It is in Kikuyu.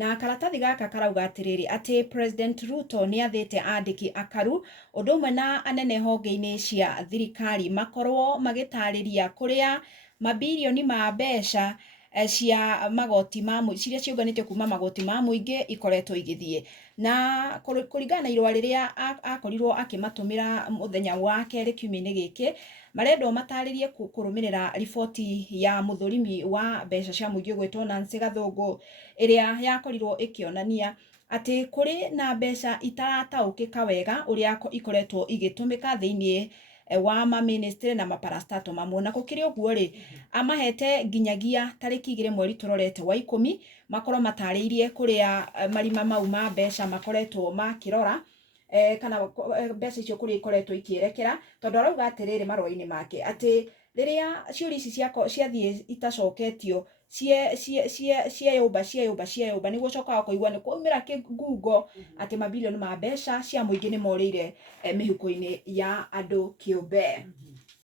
na karatathi gaka karauga atiriri ati President Ruto ni athite andiki akaru undu umwe na anene honge-ini cia thirikari makorwo magitariria kuria mabilioni ma mbeca cia magoti ma ciria ciunganite kuma magoti ma muingi ikoretwo igithie na kuringana na irwa riria akorirwo akimatumira muthenya wa keri kiumia-ini giki marendwo mataririe kurumirira riboti ya muthurimi wa mbeca cia muingi gwitwo Nancy Gathungu iria yakorirwo ikionania ati kuri na mbeca itarataukika wega uria ikoretwo igitumika thiini wa ministry na maparastato mamwe na gukiri uguo ri amahete nginyagia tariki 2 mweri turorete wa 10 makorwo matariirie kuria marima mau ma mbeca makoretwo makirora kana mbeca icio kuri ikoretwo ikierekera tondu arauga atiriri marwa-ini make ati riria ciuri ici ciathie itacoketio cieyumba niguo cokaga kuigua ni kwaumira kingungo ati mabilioni ma mbeca cia muingi ni morire mihuko-ini ya andu kiumbe.